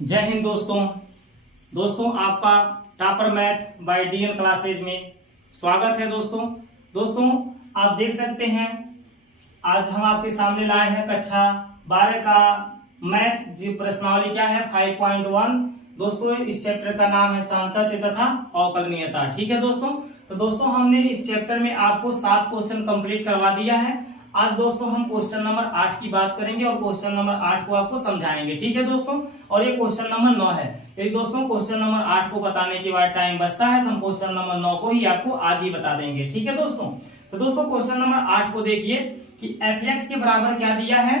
जय हिंद दोस्तों आपका topper math bye DL classes में स्वागत है। दोस्तों आप देख सकते हैं आज हम आपके सामने लाए हैं कक्षा 12 का मैथ जी प्रश्नावली क्या है 5.1। दोस्तों इस चैप्टर का नाम है सांतत्य तथा अवकलनीयता। ठीक है तो दोस्तों हमने इस चैप्टर में आपको 7 क्वेश्चन कंप्लीट करवा दिया है। आज दोस्तों हम क्वेश्चन नंबर 8 की बात करेंगे और क्वेश्चन नंबर 8 को आपको समझाएंगे। ठीक है दोस्तों, और ये क्वेश्चन नंबर 9 है। यदि दोस्तों क्वेश्चन नंबर 8 को बताने के बाद टाइम बचता है तो हम क्वेश्चन नंबर 9 को ही आपको आज ही बता देंगे। ठीक है दोस्तों, तो दोस्तों क्वेश्चन नंबर 8 को देखिए कि f(x) के बराबर क्या दिया है,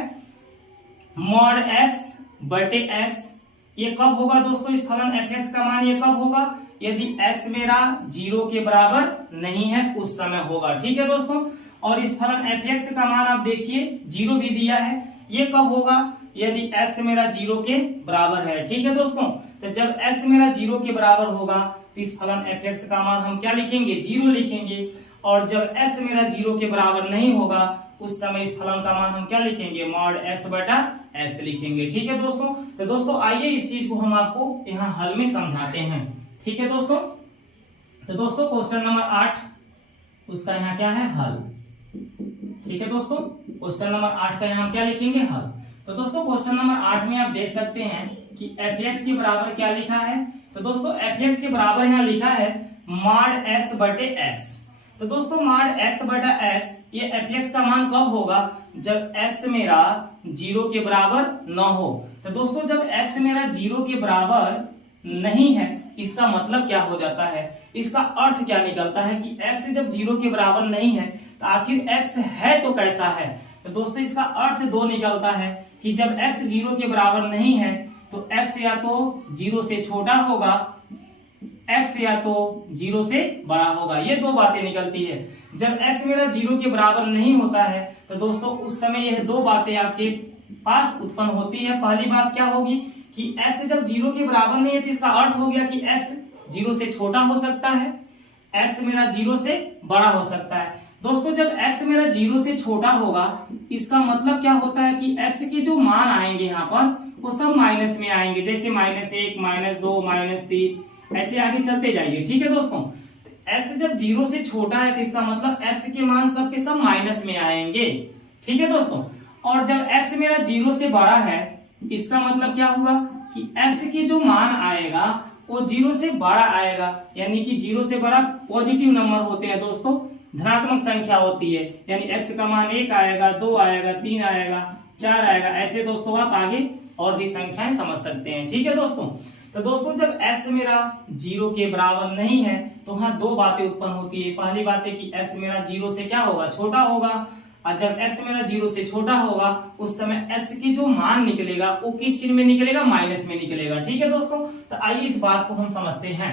मॉड x बटे x। ये कब होगा दोस्तों, इस फलन f(x) का मान ये कब होगा, यदि x मेरा 0 के बराबर नहीं है उस समय होगा। ठीक है दोस्तों, और इस फलन f(x) का मान आप देखिए 0 भी दिया है। ये कब होगा, यदि x मेरा 0 के बराबर है। ठीक है दोस्तों, तो जब x मेरा 0 के बराबर होगा तो इस फलन f(x) का मान हम क्या लिखेंगे, 0 लिखेंगे। और जब x मेरा 0 के बराबर नहीं होगा उस समय इस फलन का मान हम क्या लिखेंगे, मॉड x बटा x लिखेंगे। ठीक है दोस्तों, तो दोस्तों आइए इस चीज को हम आपको यहाँ हल में समझाते हैं। ठीक है दोस्तों, तो दोस्तों क्वेश्चन नंबर 8 उसका यहाँ क्या है, हल। ठीक है दोस्तों, क्वेश्चन नंबर 8 का यहाँ क्या लिखेंगे, हल। तो दोस्तों क्वेश्चन नंबर 8 में आप देख सकते हैं कि f(x) के बराबर क्या लिखा है। तो दोस्तों f(x) के बराबर यहाँ लिखा है मॉड x बटे x। तो दोस्तों मॉड x बटा x, ये f(x) का मान कब होगा, जब x मेरा 0 के बराबर न हो। तो दोस्तों जब x मेरा 0 के बराबर नहीं है इसका मतलब क्या हो जाता है, इसका अर्थ क्या निकलता है कि x जब 0 के बराबर नहीं है तो आखिर x है तो कैसा है। तो दोस्तों इसका अर्थ 2 निकलता है कि जब x 0 के बराबर नहीं है तो x या तो 0 से छोटा होगा, x या तो 0 से बड़ा होगा। ये 2 बातें निकलती है। जब x मेरा 0 के बराबर नहीं होता है तो दोस्तों उस समय यह 2 बातें आपके पास उत्पन्न होती है। पहली बात क्या होगी कि x जब 0 के बराबर नहीं है तो इसका अर्थ हो गया कि x 0 से छोटा हो सकता है, x मेरा 0 से बड़ा हो सकता है। दोस्तों जब x मेरा 0 से छोटा होगा इसका मतलब क्या होता है कि x के जो मान आएंगे यहाँ पर वो सब माइनस में आएंगे, जैसे -1 -2 -3 ऐसे आगे चलते जाइए। ठीक है दोस्तों, x जब 0 से छोटा है तो इसका मतलब x के मान सब के सब माइनस में आएंगे। ठीक है दोस्तों, और जब x मेरा 0 से बड़ा है इसका मतलब क्या हुआ कि x के जो मान आएगा वो 0 से बड़ा आएगा, यानी कि 0 से बड़ा पॉजिटिव नंबर होते हैं दोस्तों, धनात्मक संख्या होती है। यानी x का मान 1 आएगा, 2 आएगा, 3 आएगा, 4 आएगा, ऐसे दोस्तों आप आगे और भी संख्याएं समझ सकते हैं। ठीक है दोस्तों, तो दोस्तों जब x मेरा 0 के बराबर नहीं है तो वहां 2 बातें उत्पन्न होती है। पहली बात है कि x मेरा 0 से क्या होगा, छोटा होगा, और जब x मेरा 0 से छोटा होगा उस समय x की जो मान निकलेगा वो किस चिन्ह में निकलेगा, माइनस में निकलेगा। ठीक है दोस्तों, तो आइए इस बात को हम समझते हैं।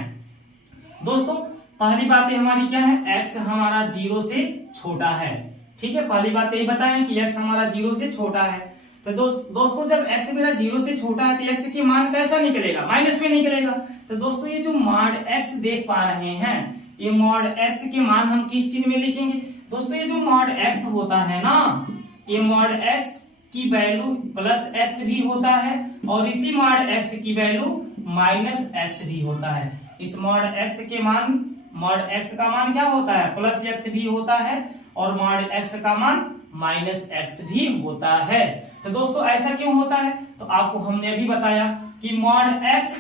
दोस्तों पहली बात हमारी क्या है, x हमारा 0 से छोटा है। ठीक है, पहली बात यही बताएं कि x हमारा 0 से छोटा है। तो दोस्तों जब x मेरा 0 से छोटा है तो x के मान कैसा निकलेगा, माइनस में निकलेगा। तो दोस्तों ये जो मॉड x देख पा रहे हैं, ये मॉड x के मान हम किस चिन्ह में लिखेंगे। दोस्तों ये जो मॉड x होता है ना, ये मॉड x की वैल्यू प्लस x भी होता है और इसी मॉड x की वैल्यू माइनस x भी होता है। इस मॉड x के मान, मॉड x का मान क्या होता है, प्लस x भी होता है और मॉड x का मान माइनस x भी होता है। तो दोस्तों ऐसा क्यों होता है, तो आपको हमने अभी बताया कि मॉड x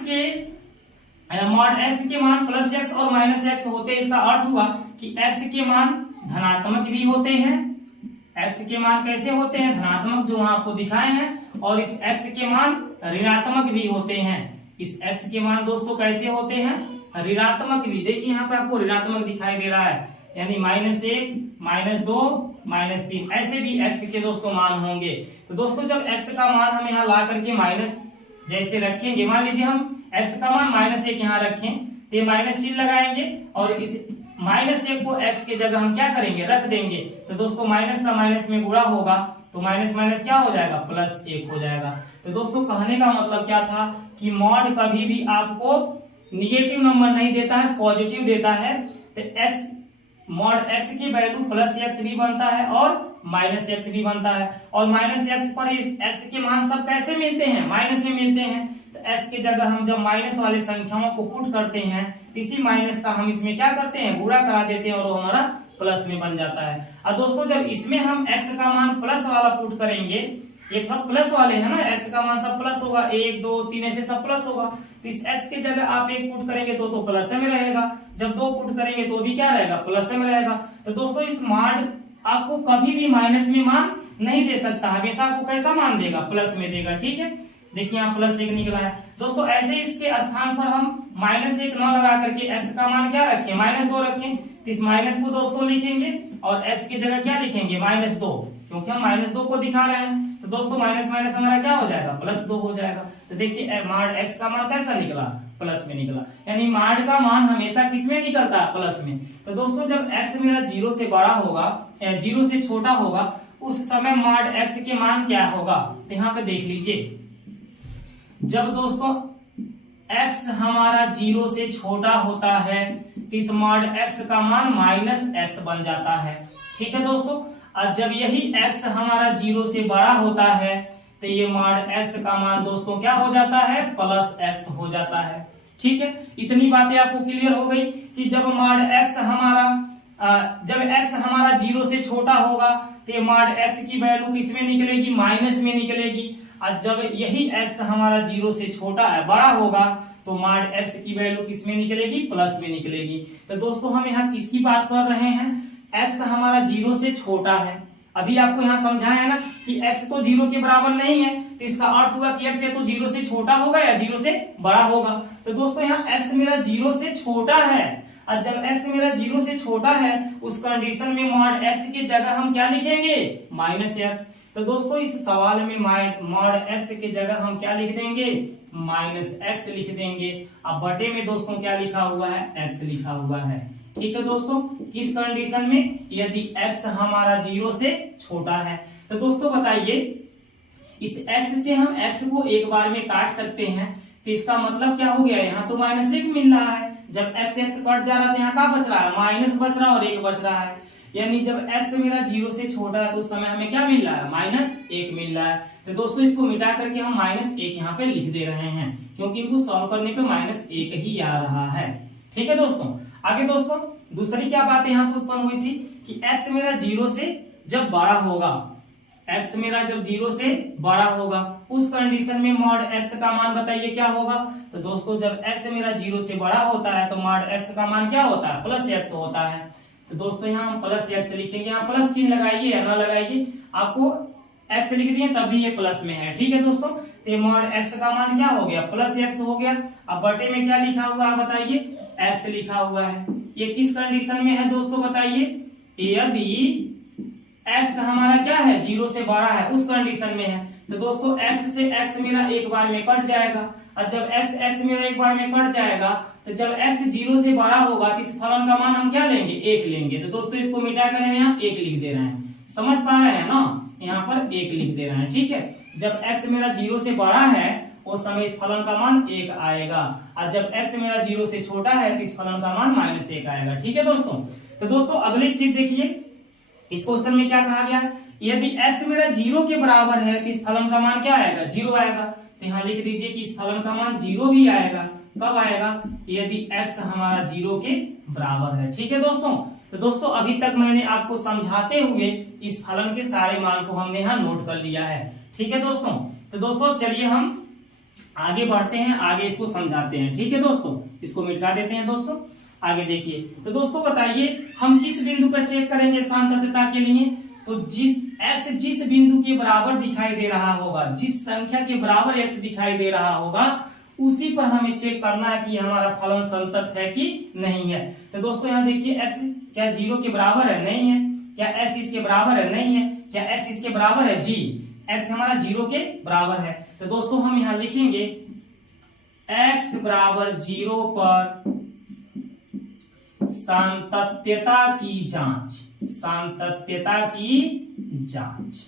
के मान प्लस x और माइनस x होते हैं। इसका अर्थ हुआ कि x के मान धनात्मक भी होते हैं, x के मान कैसे होते हैं, धनात्मक, जो वहां आपको दिखाए हैं, और इस x के मान ऋणात्मक भी होते हैं। इस x के मान दोस्तों कैसे होते हैं, ऋणात्मक भी। देखिए यहाँ पे आपको ऋणात्मक दिखाई दे रहा है, यानी -1 -2 -3 ऐसे भी x के दोस्तों मान होंगे। तो दोस्तों जब x का मान हम यहाँ ला करके माइनस जैसे रखेंगे, मान लीजिए हम x का मान -1 यहाँ रखें तो माइनस चिन्ह लगाएंगे और इस -1 को x के जगह हम क्या करेंगे, रख देंगे। तो दोस्तों माइनस का माइनस में गुणा होगा तो माइनस माइनस क्या हो जाएगा, +1 हो जाएगा। तो दोस्तों कहने का मतलब क्या था कि मॉड कभी भी आपको निगेटिव नंबर नहीं देता है, पॉजिटिव देता है। तो x मॉड x की वैल्यू +x भी बनता है और माइनस एक्स भी बनता है। और माइनस एक्स पर इस एक्स के मान सब कैसे मिलते हैं, माइनस में मिलते हैं। तो एक्स की जगह हम जब माइनस वाली संख्याओं को पुट करते हैं, इसी माइनस का हम इसमें क्या करते हैं, गुणा करा देते हैं और वो हमारा प्लस में बन जाता है। और दोस्तों जब इसमें हम एक्स का मान प्लस वाला पुट करेंगे, ये सब प्लस वाले है ना, एक्स का मान सब प्लस होगा, 1 2 3 ऐसे सब प्लस होगा। तो इस एक्स की जगह आप 1 पुट करेंगे तो प्लस में रहेगा, जब 2 पुट करेंगे तो भी क्या रहेगा, प्लस में रहेगा। तो दोस्तों इस मान आपको कभी भी माइनस में मान नहीं दे सकता, हमेशा आपको कैसा मान देगा, प्लस में देगा। ठीक है, देखिए यहाँ +1 निकला है। दोस्तों ऐसे इसके स्थान पर हम -1 न लगा करके एक्स का मान क्या रखें, -2 रखें। तो इस माइनस को दोस्तों लिखेंगे और एक्स की जगह क्या लिखेंगे, -2, क्योंकि हम -2 को दिखा रहे हैं। तो दोस्तों माइनस माइनस हमारा क्या हो जाएगा, +2 हो जाएगा। तो देखिए माड एक्स का मान कैसा निकला, प्लस में निकला। यानी माड का मान हमेशा किस में निकलता है, प्लस में। तो दोस्तों जब एक्स मेरा 0 से बड़ा होगा, 0 से छोटा होगा, उस समय माड एक्स के मान क्या होगा। तो यहाँ पे देख लीजिए, जब दोस्तों x हमारा 0 से छोटा होता है तो इस मॉड x का मान -x बन जाता है। ठीक है दोस्तों, और जब यही x हमारा 0 से बड़ा होता है तो ये मॉड x का मान दोस्तों क्या हो जाता है, +x हो जाता है। ठीक है, इतनी बातें आपको क्लियर हो गई कि जब मॉड x हमारा 0 से छोटा होगा तो ये मॉड x की वैल्यू किसमें निकलेगी, माइनस में निकलेगी। और जब यही x हमारा 0 से छोटा है, बड़ा होगा, तो मॉड x की वैल्यू किसमें निकलेगी, प्लस में निकलेगी। तो दोस्तों हम यहाँ किसकी बात कर रहे हैं, x हमारा 0 से छोटा है। अभी आपको यहाँ समझाया है ना कि x तो 0 के बराबर नहीं है, तो इसका अर्थ हुआ कि x या तो 0 से छोटा होगा या 0 से बड़ा होगा। तो दोस्तों यहाँ x मेरा 0 से छोटा है, और जब x मेरा 0 से छोटा है उस कंडीशन में मॉड x की जगह हम क्या लिखेंगे, -x। तो दोस्तों इस सवाल में मॉड x की जगह हम क्या लिख देंगे, -x लिख देंगे। अब बटे में दोस्तों क्या लिखा हुआ है, x लिखा हुआ है। ठीक है दोस्तों, किस कंडीशन में, यदि x हमारा 0 से छोटा है। तो दोस्तों बताइए, इस x से हम x को एक बार में काट सकते हैं, तो इसका मतलब क्या हो गया, यहाँ तो -1 मिल रहा है। जब x कट जा रहा है तो यहाँ क्या बच रहा है, माइनस बच रहा है और 1 बच रहा है। यानी जब x मेरा 0 से छोटा है तो उस समय हमें क्या मिल रहा है, -1 मिल रहा है। तो दोस्तों इसको मिटा करके हम -1 यहाँ पे लिख दे रहे हैं, क्योंकि इनको सॉल्व करने पे -1 ही आ रहा है। ठीक है दोस्तों, आगे दोस्तों दूसरी क्या बात यहाँ पे उत्पन्न हुई थी कि x मेरा 0 से जब बड़ा होगा, x मेरा जब 0 से बड़ा होगा उस कंडीशन में मॉड x का मान बताइए क्या होगा। तो दोस्तों जब x मेरा 0 से बड़ा होता है तो मॉड x का मान क्या होता है, +x होता है। तो दोस्तों यहाँ हम +x लिखेंगे, यहाँ प्लस चिन्ह लगाइए या ना लगाइए, आपको x लिख दिए तभी ये प्लस में है। ठीक है दोस्तों, तो मॉड x का मान क्या हो गया, +x हो गया। अब बटे में क्या लिखा हुआ है बताइए, x लिखा हुआ है। ये किस कंडीशन में है दोस्तों बताइए, यदि x हमारा क्या है, 0 से बड़ा है, उस कंडीशन में है। तो दोस्तों x से x मेरा एक बार में कट जाएगा, और जब x मेरा एक बार में कट जाएगा तो जब x 0 से बड़ा होगा तो इस फलन का मान हम क्या लेंगे, 1 लेंगे। तो दोस्तों इसको मिटा कर हम यहाँ 1 लिख दे रहे हैं, समझ पा रहे हैं ना, यहाँ पर 1 लिख दे रहे हैं। ठीक है, जब x मेरा 0 से बड़ा है उस समय इस फलन का मान 1 आएगा, और जब x मेरा 0 से छोटा है तो इस फलन का मान -1 आएगा। ठीक है दोस्तों, तो दोस्तों अगली चीज देखिए, इस क्वेश्चन में क्या कहा गया, यदि x मेरा 0 के बराबर है तो इस फलन का मान क्या आएगा, 0 आएगा। तो यहाँ लिख दीजिए कि इस फलन का मान 0 भी आएगा। कब आएगा, यदि x हमारा 0 के बराबर है। ठीक है दोस्तों, तो दोस्तों अभी तक मैंने आपको समझाते हुए इस फलन के सारे मान को हमने यहाँ नोट कर लिया है। ठीक है दोस्तों, तो दोस्तों चलिए हम आगे बढ़ते हैं, आगे इसको समझाते हैं। ठीक है दोस्तों, इसको मिटा देते हैं दोस्तों, आगे देखिए। तो दोस्तों बताइए हम किस बिंदु पर चेक करेंगे सांतत्यता के लिए, तो जिस बिंदु के बराबर दिखाई दे रहा होगा, जिस संख्या के बराबर x दिखाई दे रहा होगा, उसी पर हमें चेक करना है कि हमारा फलन संतत है कि नहीं है। तो दोस्तों यहाँ देखिए x क्या 0 के बराबर है, नहीं है। क्या x इसके बराबर है, नहीं है। क्या x इसके बराबर है, जी x हमारा 0 के बराबर है। तो दोस्तों हम यहाँ लिखेंगे x बराबर 0 पर सांतत्यता की जांच, सांतत्यता की जांच।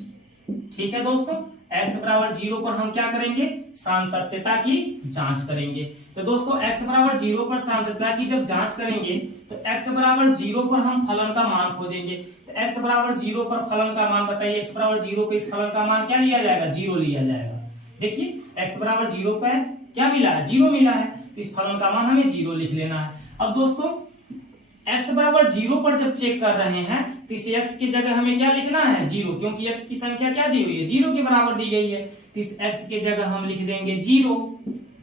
ठीक है दोस्तों, x बराबर 0 पर हम क्या करेंगे, सांतत्यता की जांच करेंगे। तो दोस्तों x बराबर 0 पर सांतत्यता की जब जांच करेंगे तो x बराबर 0 पर हम फलन का मान खोजेंगे। तो x बराबर 0 पर फलन का मान बताइए, x बराबर 0 पे इस फलन का मान क्या लिया जाएगा, 0 लिया जाएगा। देखिए x बराबर 0 पर क्या मिला है, 0 मिला है, तो इस फलन का मान हमें 0 लिख लेना है। अब दोस्तों x बराबर 0 पर जब चेक कर रहे हैं तो इस x की जगह हमें क्या लिखना है, 0, क्योंकि x की संख्या क्या दी हुई है, 0 के बराबर दी गई है। तो इस x के जगह हम लिख देंगे 0।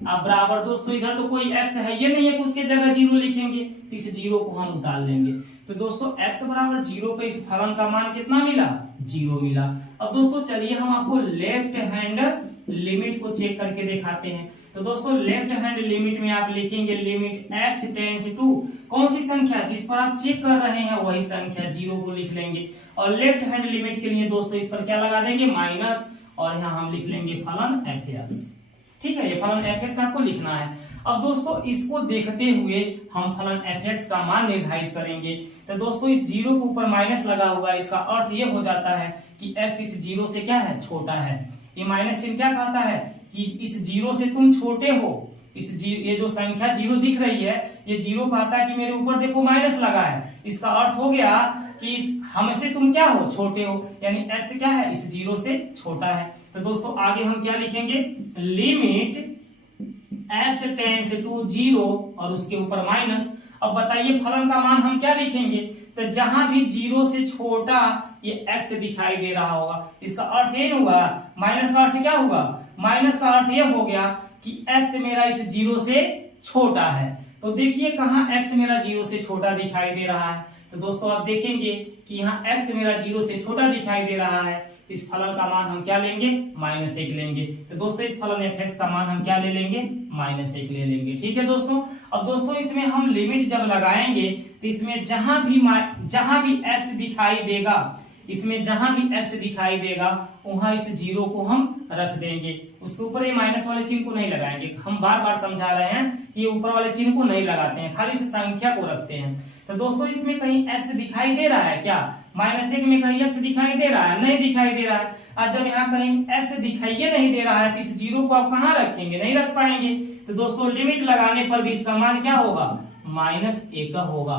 अब बराबर दोस्तों इधर तो कोई x है ये नहीं है, उसके जगह 0 लिखेंगे, तो इस 0 को हम उतार लेंगे। तो दोस्तों x बराबर 0 पे इस फलन का मान कितना मिला, 0 मिला। अब दोस्तों चलिए हम आपको लेफ्ट हैंड लिमिट को चेक करके दिखाते हैं। तो दोस्तों लेफ्ट हैंड लिमिट में आप लिखेंगे लिमिट x टेंड्स टू, कौन सी संख्या जिस पर आप चेक कर रहे हैं वही संख्या 0 को लिख लेंगे। और लेफ्ट हैंड लिमिट के लिए दोस्तों इस पर क्या लगा देंगे, माइनस, और यहाँ हम लिख लेंगे फलन fx। ठीक है, ये फलन fx आपको लिखना है। अब दोस्तों इसको देखते हुए हम फलन fx का मान निर्धारित करेंगे। तो दोस्तों इस 0 के ऊपर माइनस लगा हुआ है, इसका अर्थ ये हो जाता है कि x इस 0 से क्या है, छोटा है। ये माइनस चिन्ह क्या कहता है कि इस 0 से तुम छोटे हो। ये जो संख्या 0 दिख रही है, ये 0 कहता है कि मेरे ऊपर देखो माइनस लगा है, इसका अर्थ हो गया कि हमसे तुम क्या हो, छोटे हो, यानी x क्या है, इस 0 से छोटा है। तो दोस्तों आगे हम क्या लिखेंगे, लिमिट x टेंड्स टू 0 और उसके ऊपर माइनस। अब बताइए फलन का मान हम क्या लिखेंगे, तो जहां भी 0 से छोटा ये x दिखाई दे रहा होगा, इसका अर्थ ये होगा, माइनस का अर्थ क्या होगा, माइनस का अर्थ ये हो गया कि x मेरा इस 0 से छोटा है। तो देखिए कहाँ x मेरा 0 से छोटा दिखाई दे रहा है। तो दोस्तों आप देखेंगे कि यहाँ x मेरा 0 से छोटा दिखाई दे रहा है, तो इस फलन का मान हम क्या लेंगे, -1 लेंगे। तो दोस्तों इस फलन fx का मान हम क्या ले लेंगे, -1 ले लेंगे। ठीक है दोस्तों। अब दोस्तों इसमें हम लिमिट जब लगाएंगे तो इसमें जहां भी x दिखाई देगा, इसमें जहां भी x दिखाई देगा वहां इस 0 को हम रख देंगे, उसके ऊपर ये माइनस वाले चिन्ह को नहीं लगाएंगे। हम बार बार समझा रहे हैं कि ये ऊपर वाले चिन्ह को नहीं लगाते हैं, खाली इस संख्या को रखते हैं। तो दोस्तों इसमें कहीं x दिखाई दे रहा है क्या, -1 में कहीं x दिखाई दे रहा है, नहीं दिखाई दे रहा है। और जब यहाँ कहीं x दिखाई नहीं दे रहा है तो इस 0 को आप कहाँ रखेंगे, नहीं रख पाएंगे। तो दोस्तों लिमिट लगाने पर भी इसका मान क्या होगा, -1 होगा।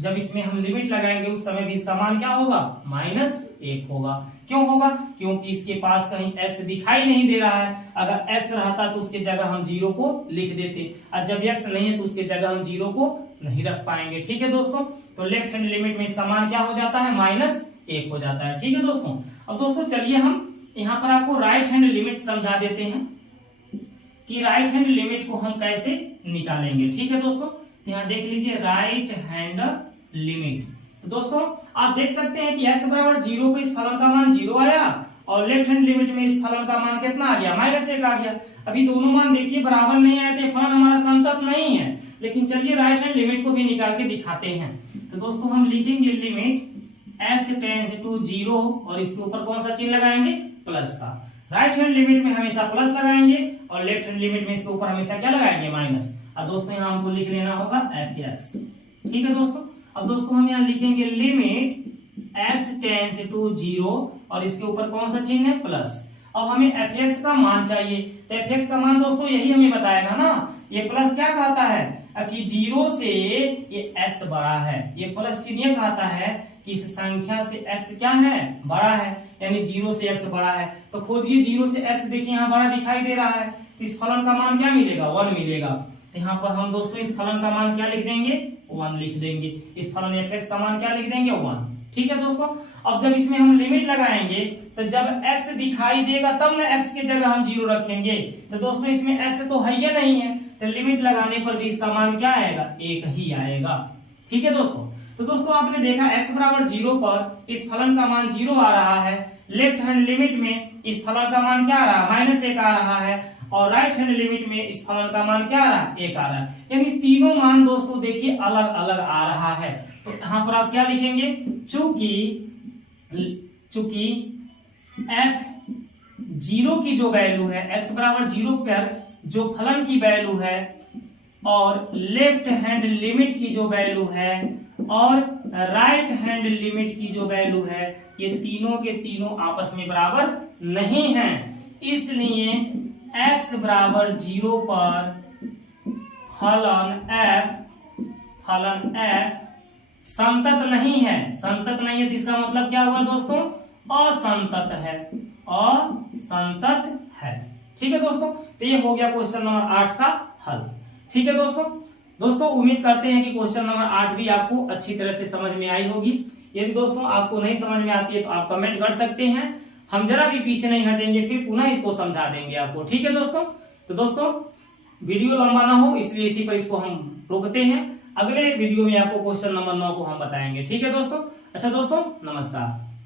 जब इसमें हम लिमिट लगाएंगे उस समय भी इसका मान क्या होगा, -1 होगा। क्यों होगा, क्योंकि इसके पास कहीं x दिखाई नहीं दे रहा है। अगर x रहता तो उसके जगह हम 0 को लिख देते, और जब x नहीं है तो उसके जगह हम 0 को नहीं रख पाएंगे। ठीक है दोस्तों। तो लेफ्ट हैंड लिमिट में इसका मान क्या हो जाता है, -1 हो जाता है। ठीक है दोस्तों। अब दोस्तों चलिए हम यहाँ पर आपको राइट हैंड लिमिट समझा देते हैं कि राइट हैंड लिमिट को हम कैसे निकालेंगे। ठीक है दोस्तों। तो यहाँ देख लीजिए राइट हैंड लिमिट। तो दोस्तों आप देख सकते हैं कि x बराबर 0 पे इस फलन का मान 0 आया, और लेफ्ट हैंड लिमिट में इस फलन का मान कितना आ गया, -1 आ गया। अभी दोनों मान देखिए बराबर नहीं आए थे, फलन हमारा समतल नहीं है। लेकिन चलिए राइट हैंड लिमिट को भी निकाल के दिखाते हैं। तो दोस्तों हम लिखेंगे लिमिट x टेंड्स टू 0 और इसके ऊपर कौन सा चिन्ह लगाएंगे, प्लस का। राइट हैंड लिमिट में हमेशा प्लस लगाएंगे और लेफ्ट हैंड लिमिट में इसके ऊपर हमेशा क्या लगाएंगे, माइनस। और दोस्तों यहाँ हमको लिख लेना होगा fx। ठीक है दोस्तों। अब दोस्तों हम यहाँ लिखेंगे लिमिट x टेंड्स टू 0 और इसके ऊपर कौन सा चिन्ह है, प्लस। अब हमें fx का मान चाहिए, तो fx का मान दोस्तों यही हमें बताएगा ना, ये प्लस क्या कहता है कि 0 से ये x बड़ा है, ये प्लस चिन्ह ये कहता है कि इस संख्या से x क्या है, बड़ा है, यानी 0 से x बड़ा है। तो खोजिए 0 से x, देखिए यहाँ बड़ा दिखाई दे रहा है, इस फलन का मान क्या मिलेगा, 1 मिलेगा। तो यहाँ पर हम दोस्तों इस फलन का मान क्या लिख देंगे, 1 लिख देंगे। इस फलन fx का मान क्या लिख देंगे, 1। ठीक है दोस्तों। अब जब इसमें हम लिमिट लगाएंगे तो जब x दिखाई देगा तब ना x के जगह हम 0 रखेंगे। तो दोस्तों इसमें x तो है ही नहीं है, तो लिमिट लगाने पर भी इसका मान क्या आएगा, 1 ही आएगा। ठीक है दोस्तों। तो दोस्तों आपने देखा x बराबर 0 पर इस फलन का मान 0 आ रहा है, लेफ्ट हैंड लिमिट में इस फलन का मान क्या आ रहा है, -1 आ रहा है, और राइट हैंड लिमिट में इस फलन का मान क्या आ रहा है, 1 आ रहा है। यानी तीनों मान दोस्तों देखिए अलग अलग आ रहा है। तो यहाँ पर आप क्या लिखेंगे, चूंकि f0 की जो वैल्यू है, x बराबर 0 पर जो फलन की वैल्यू है, और लेफ्ट हैंड लिमिट की जो वैल्यू है, और राइट हैंड लिमिट की जो वैल्यू है, ये तीनों के तीनों आपस में बराबर नहीं है। इसलिए x बराबर 0 पर फलन f संतत नहीं है। संतत नहीं है तो इसका मतलब क्या हुआ दोस्तों? असंतत है, असंतत है। ठीक है दोस्तों, तो ये हो गया क्वेश्चन नंबर 8 का हल। ठीक है दोस्तों उम्मीद करते हैं कि क्वेश्चन नंबर 8 भी आपको अच्छी तरह से समझ में आई होगी। यदि दोस्तों आपको नहीं समझ में आती है तो आप कमेंट कर सकते हैं, हम जरा भी पीछे नहीं हटेंगे, फिर पुनः इसको समझा देंगे आपको। ठीक है दोस्तों, तो दोस्तों वीडियो लंबा ना हो इसलिए इसी पर इसको हम रोकते हैं। अगले वीडियो में आपको क्वेश्चन नंबर 9 को हम बताएंगे। ठीक है दोस्तों, अच्छा दोस्तों नमस्कार।